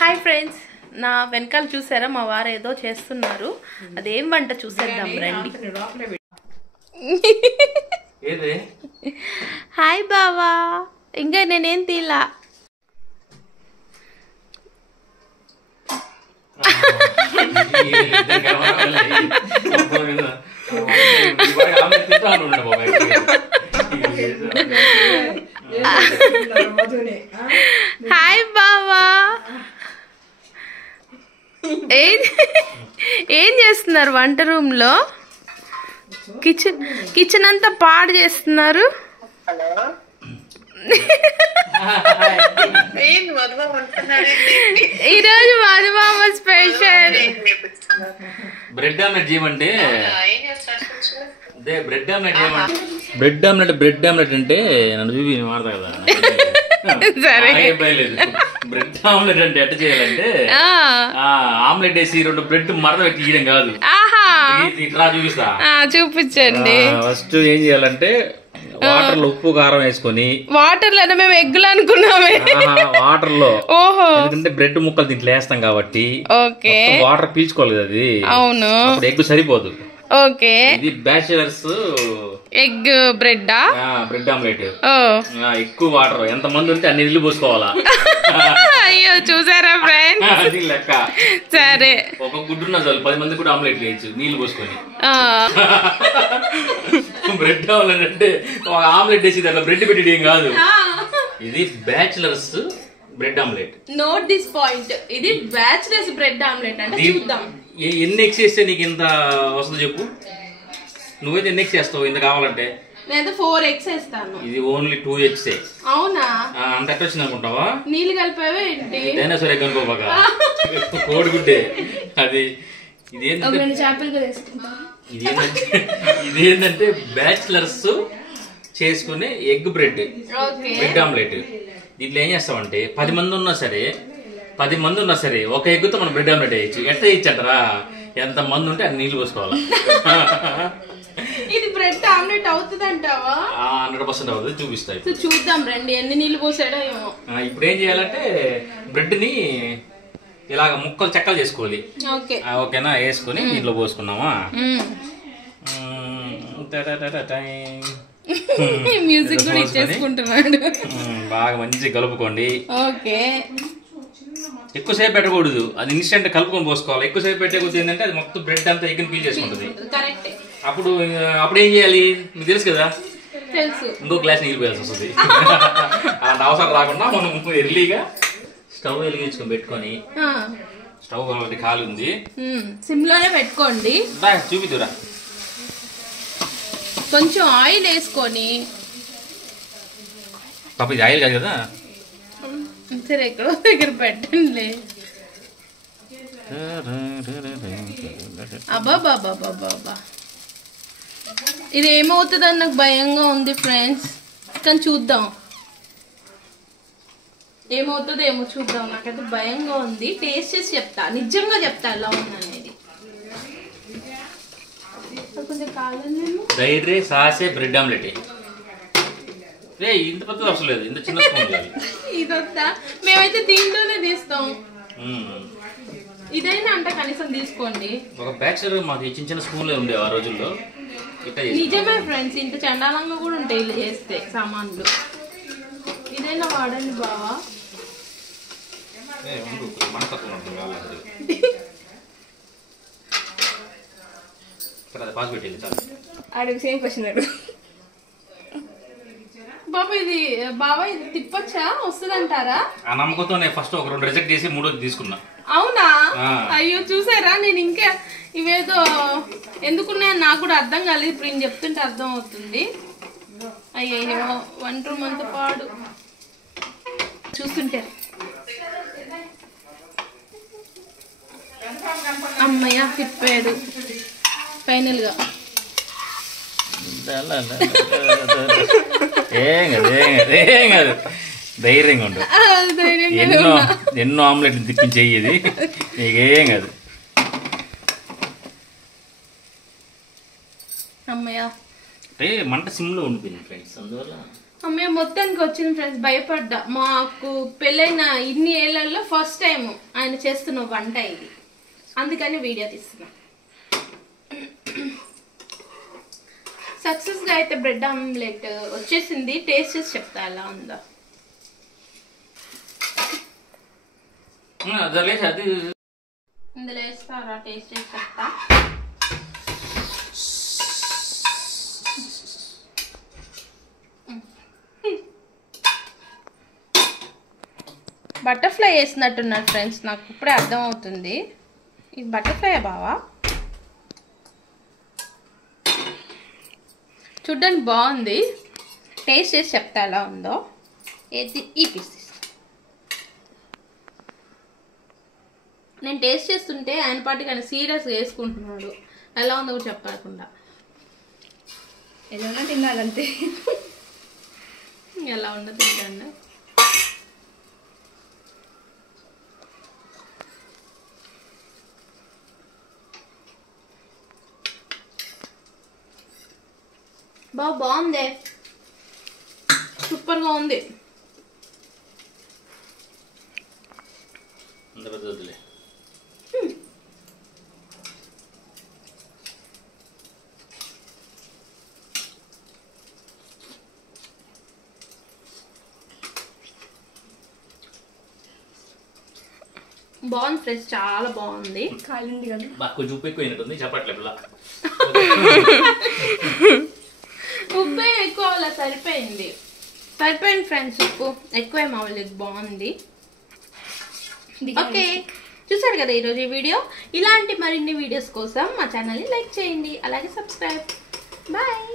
Hi friends, నా వెనకాల చూసారా మా వారు ఏదో చేస్తున్నారు. అదేం వంట చూసేద్దాం రండి. హాయ్ బావా, ఇంకా నేనేం తీలా. హాయ్ బావా, ఏం చేస్తున్నారు వంట రూమ్ లో? కిచెన్ అంతా పాడు చేస్తున్నారు. ఈరోజు మధుమామ స్పెషల్ బ్రెడ్ ఆమ్లెట్ చేయమంటే బ్రెడ్ ఆమ్లెట్ అంటే నన్ను చూపి మాడతా కదా. సరే, బ్రెడ్ ఆమ్లెట్ అంటే ఎట్ట చేయాలంటే ఆమ్లెట్ వేసి 2 బ్రెడ్ మరద పెట్టి తీయడం కాదు. ఇట్లా చూపిస్తా, చూపించండి. ఫస్ట్ ఏం చేయాలంటే వాటర్ లో ఉప్పు కారం వేసుకొని, వాటర్ లో మేము ఎగ్గులు అనుకున్నామే, వాటర్ లో. ఓహో, ఎందుకంటే బ్రెడ్ ముక్కలు దీంట్లో వేస్తాం కాబట్టి ఓకే, వాటర్ పీల్చుకోలేదు అది. అవును, ఎగ్ సరిపోదు. ఓకే, ఇది bachelors egg bread bread omelette. ఎక్కువ వాటర్, ఎంత మంది ఉంటే అన్ని నీళ్లు పోసుకోవాలా. అయ్యో చూసారా ఫ్రెండ్స్, అది లెక్క. సరే, ఒక గుడ్డున్న చాలు 10 మంది కూడా ఆమ్లెట్ వేయచ్చు నీళ్లు పోసుకొని. బ్రెడ్ ఆమ్లెట్ అంటే ఒక ఆమ్లెట్ వేసి దాంట్లో బ్రెడ్ పెట్టి ఏం కాదు. ఇది bachelors bread omelette. Note this point, ఇది బ్యాచిలర్స్ బ్రెడ్ ఆమ్లెట్ అంటే. చూద్దాం ఎన్ని ఎగ్స్ వేస్తే నీకు ఇంత వస్తుందో చెప్పు. నువ్వైతే ఎన్ని ఎగ్స్ వేస్తావు ఇంత కావాలంటే? నేను 4 eggs వేస్తాను. ఇది ఓన్లీ 2 eggs. అవునా? అంత ఎట్ట వచ్చింది అనుకుంటావా? నీళ్ళు కలిపావే ఏంటి? డైనోసార్ ఎగ్ అనుకోబాక, కోడిగుడ్డే అది. ఇదేంటంటే బ్యాచిలర్స్ చేసుకునే ఎగ్ బ్రెడ్ ఆమ్లెట్. దీంట్లో ఏం చేస్తామంటే 10 మంది ఉన్నా సరే ఒక ఎగ్గుతో మనం బ్రెడ్ ఆమ్లెట్ వేయచ్చు. ఎట్లా వేయచ్చు అంటారా? ఎంత మంది ఉంటే అన్ని నీళ్ళు పోసుకోవాలి. ఇది బ్రెడ్ ఆమ్లెట్ అవుతుంది అంటావా? 100% అవుతుంది. చూపిస్తాయి, చూద్దాం రండి ఎన్ని నీళ్ళు పోసాడో ఏమో. ఇప్పుడు ఏం చేయాలంటే బ్రెడ్ ని ఇలాగ ముక్కలు చెక్కలు చేసుకోవాలి. ఓకేనా? వేసుకుని దీంట్లో పోసుకున్నామా. మ్యూజిక్ కూడా ఇచ్చేసుకుంటున్నాడు. బాగా మంచిగా కలుపుకోండి. ఓకే, ఎక్కువసేపు పెట్టకూడదు, అది ఇన్స్టెంట్ కలుపుకొని పోసుకోవాలి. ఎక్కువసేపు పెట్టే కొద్ది ఏంటంటే అది మొత్తం బ్రెడ్ అంతా ఎగ్ని పీల్ చేసుకుంటుంది. అప్పుడు ఏం చేయాలి మీకు తెలుసు కదా, ఇంకో గ్లాస్ నీళ్ళు పోయాల్సి వస్తుంది. అలాంటి అవసరం రాకుండా మనం ఎర్లీగా స్టవ్ వెలిగించుకొని పెట్టుకొని, స్టవ్ కాబట్టి ఖాళీ ఉంది, సిమ్ లోనే పెట్టుకోండి. చూపిద్దురా. కొంచెం ఆయిల్ వేసుకొని, పాప ఇది ఆయిల్ కాదు కదా, సరే ఎక్కడో దగ్గర పెట్టండి. అబ్బాబాబాబాబా, ఇది ఏమవుతుందని నాకు భయంగా ఉంది ఫ్రెండ్స్, కానీ చూద్దాం ఏమవుతుందో ఏమో చూద్దాం. నాకైతే భయంగా ఉంది. టేస్ట్ చేసి చెప్తా, నిజంగా చెప్తా ఎలా ఉందనేది. కొంచెం కాదు సాసే బ్రెడ్ ఆమ్లెట్. ఇంత పెద్ద అవసరం లేదు, ఇంత చిన్న స్పూన్ ఇదొద్దా? మేమైతే దీంట్లోనే తీస్తాం. ఇదైనా అంటే కనీసం తీసుకోండి. ఒక బ్యాచులర్ మాకు చిన్న స్పూన్లే ఉండేవి ఆ రోజుల్లో. నిజమే ఫ్రెండ్స్, ఇంత చండాలంగా కూడా ఉంటాయి ఇలా చేస్తే సామాన్లు. ఇదైనా వాడండి బావా. అడుగు సేమ్ క్వశ్చన్ అడుగు. బాబా ఇది తిప్పచ్చా, వస్తుందంటారా? ఆ నమ్మకంతో నేను ఫస్ట్ ఒక 2 రిజెక్ట్ చేసి 3ది తీసుకున్నా. అవునా? అయ్యో చూసారా, నేను ఇంకా ఇవేదో ఎందుకున్నాయని నాకు కూడా అర్థం కాలేదు. ఇప్పుడు నేను చెప్తుంటే అర్థం అవుతుంది. అయ్యో వంట రూమ్ అంతా పాడు చూస్తుంటే. అమ్మయ్య తిప్పాడు ఫైనల్ గా. ఏం కాదు, ధైర్యంగా ఉండు. ఎన్నో ఆమ్లెట్ తిప్పించేది, నీకేం కాదు. అమ్మయ్య అంటే మంట సిమ్లో ఉండిపోయింది ఫ్రెండ్స్, అందువల్ల మేము మొత్తానికి వచ్చింది ఫ్రెండ్స్. భయపడ్డా, మాకు పెళ్ళైన ఇన్ని ఏళ్లలో ఫస్ట్ టైం ఆయన చేస్తున్న వంట ఇది, అందుకని వీడియో తీస్తున్నా. సక్సెస్గా అయితే బ్రెడ్ ఆమ్లెట్ వచ్చేసింది. టేస్ట్ చేసి చెప్తా ఎలా ఉందో. ఇందులో వేస్తారా? టేస్ట్ చేసి చెప్తా. బటర్ఫ్లై వేసినట్టున్నారు ఫ్రెండ్స్, నాకు ఇప్పుడే అర్థం అవుతుంది. ఇది బటర్ఫ్లై బావా? చూడ్డానికి బాగుంది. టేస్ట్ చేసి చెప్తా ఎలా ఉందో. ఈ పీస్ నేను టేస్ట్ చేస్తుంటే ఆయన పాటికి ఆయన సీరియస్గా వేసుకుంటున్నాడు. ఎలా ఉందో కూడా చెప్పకుండా. ఎలా ఉన్నా తినాలంతే. ఎలా ఉందో తింటాను. బాగుంది, సూపర్గా ఉంది. బాగుంది ఫ్రెండ్స్, చాలా బాగుంది. కాలింది కదా, కొంచెం ఉప్పు ఎక్కువైనట్టుంది, చెప్పట్లేదు. ఉప్పు ఎక్కువ అలా సరిపోయింది ఫ్రెండ్స్. ఉప్పు ఎక్కువ మామూలు బాగుంది. ఓకే, చూసారు కదా ఈరోజు ఈ వీడియో. ఇలాంటి మరిన్ని వీడియోస్ కోసం మా ఛానల్ని లైక్ చేయండి, అలాగే సబ్స్క్రైబ్. బాయ్.